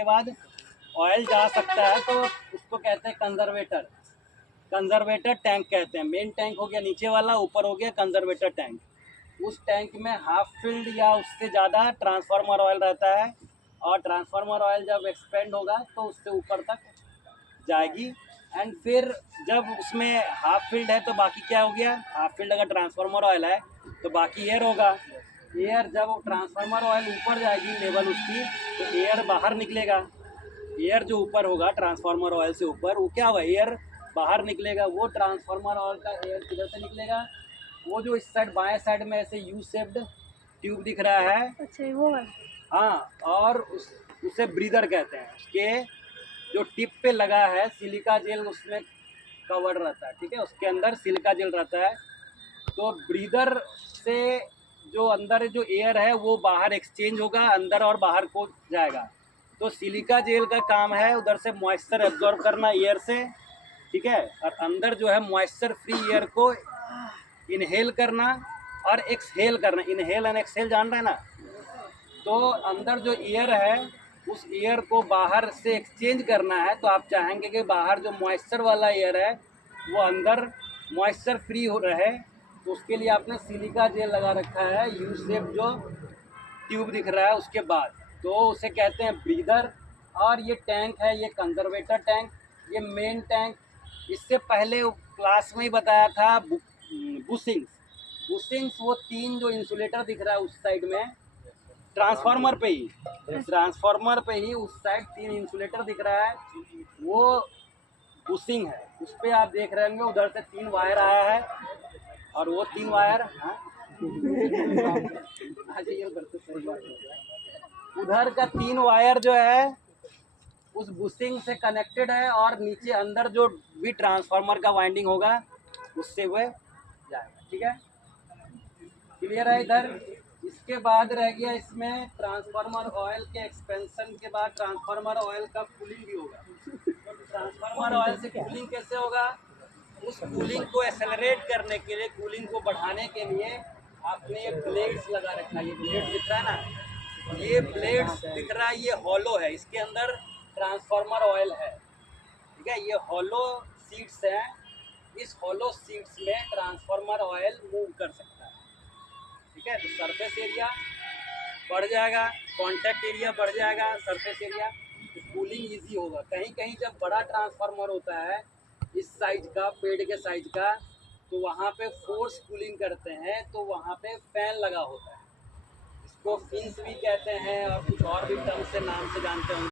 के बाद ऑयल जा सकता है, तो उसको कहते हैं कंजर्वेटर। कंजर्वेटर टैंक कहते हैं। मेन टैंक हो गया नीचे वाला, ऊपर हो गया कंजर्वेटर टैंक। उस टैंक में हाफ फिल्ड या उससे ज़्यादा ट्रांसफार्मर ऑयल रहता है, और ट्रांसफार्मर ऑयल जब एक्सपेंड होगा तो उससे ऊपर तक जाएगी। एंड फिर जब उसमें हाफ फील्ड है तो बाकी क्या हो गया, हाफ फील्ड अगर ट्रांसफार्मर ऑयल है तो बाकी एयर होगा। एयर जब ट्रांसफार्मर ऑयल ऊपर जाएगी लेवल उसकी, तो एयर बाहर निकलेगा। एयर जो ऊपर होगा ट्रांसफार्मर ऑयल से ऊपर, वो क्या होगा, एयर बाहर निकलेगा। वो ट्रांसफार्मर ऑयल का एयर किधर से निकलेगा, वो जो इस साइड बाएं साइड में ऐसे यू शेप्ड ट्यूब दिख रहा है, अच्छा वो है। हाँ, और उसे ब्रीदर कहते हैं। उसके जो टिप पे लगा है सिलिका जेल उसमें कवर्ड रहता है, ठीक है, उसके अंदर सिलिका जेल रहता है। तो ब्रीदर से जो अंदर जो एयर है वो बाहर एक्सचेंज होगा, अंदर और बाहर को जाएगा। तो सिलिका जेल का काम है उधर से मॉइस्चर एब्जॉर्ब करना एयर से, ठीक है, और अंदर जो है मॉइस्चर फ्री एयर को इनहेल करना और एक्सहेल करना। इनहेल एंड एक्सहेल जान रहे हैं ना। तो अंदर जो एयर है उस एयर को बाहर से एक्सचेंज करना है, तो आप चाहेंगे कि बाहर जो मॉइस्चर वाला एयर है वो अंदर मॉइस्चर फ्री हो रहे, तो उसके लिए आपने सिलिका जेल लगा रखा है, यू शेप जो ट्यूब दिख रहा है उसके बाद, तो उसे कहते हैं ब्रीदर। और ये टैंक है, ये कंजर्वेटर टैंक, ये मेन टैंक। इससे पहले क्लास में ही बताया था बुशिंग्स। बुशिंग्स वो तीन जो इंसुलेटर दिख रहा है उस साइड में, ट्रांसफार्मर पे ही उस साइड तीन इंसुलेटर दिख रहा है, वो बुशिंग है। उस पर आप देख रहे होंगे उधर से तीन वायर आया है, और वो तीन वायर उधर का तीन वायर जो है उस बुशिंग से कनेक्टेड है, और नीचे अंदर जो भी ट्रांसफार्मर का वाइंडिंग होगा उससे वह जाएगा, ठीक है, क्लियर है इधर। इसके बाद रह गया इसमें ट्रांसफार्मर ऑयल के एक्सपेंशन के बाद ट्रांसफार्मर ऑयल का कूलिंग भी होगा। ट्रांसफार्मर ऑयल से कूलिंग कैसे होगा, उस कूलिंग को एक्सेलरेट करने के लिए, कूलिंग को बढ़ाने के लिए आपने ये ब्लेड्स लगा रखा है। ये ब्लेड दिख रहा है ना, ये ब्लेड्स दिख रहा है, ये हॉलो है, इसके अंदर ट्रांसफार्मर ऑयल है, ठीक है, ये हॉलो सीट्स हैं। इस हॉलो सीट्स में ट्रांसफार्मर ऑयल मूव कर सकता है, ठीक है। तो सरफेस एरिया बढ़ जाएगा, कॉन्टैक्ट एरिया बढ़ जाएगा, सरफेस एरिया, तो कूलिंग इजी होगा। कहीं कहीं जब बड़ा ट्रांसफार्मर होता है इस साइज का, पेड़ के साइज का, तो वहाँ पे फोर्स कूलिंग करते हैं, तो वहाँ पे फैन लगा होता है। इसको फिंस भी कहते हैं, और कुछ और भी टर्म से नाम से जानते होंगे।